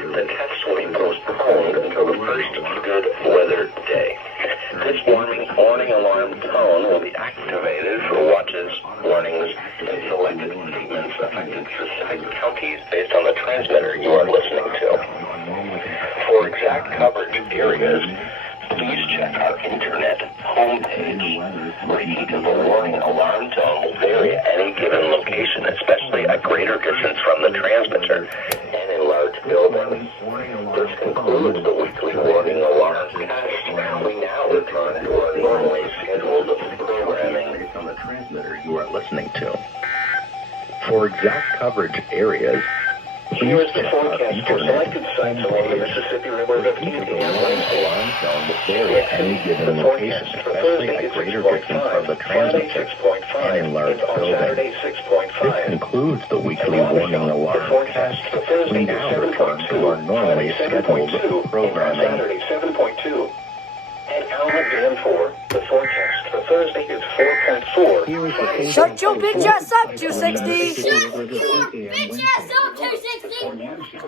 The tests will be postponed until the first good weather day. This warning alarm tone will be activated for watches, warnings, and selected statements affected specific counties based on the transmitter you are listening to. For exact coverage areas, please check our internet homepage. Repeat, the warning alarm tone will vary at any given location, especially a greater distance from the transmitter and in large buildings. This concludes the weekly warning alarm test. We now return to our normally scheduled programming based on the transmitter you are listening to. For exact coverage areas, here is the forecast for selected sites along the Mississippi River of Indianapolis. Alarm tone will vary at any given location, especially at greater distance from the transmitter and in large buildings. This concludes the weekly warning alarm test. We now return to our normally scheduled programming. Saturday 7.2. At Alma Dam 4, the forecast for Thursday is 4.4. Shut your bitch ass up, 260! Shut your bitch ass up, 260!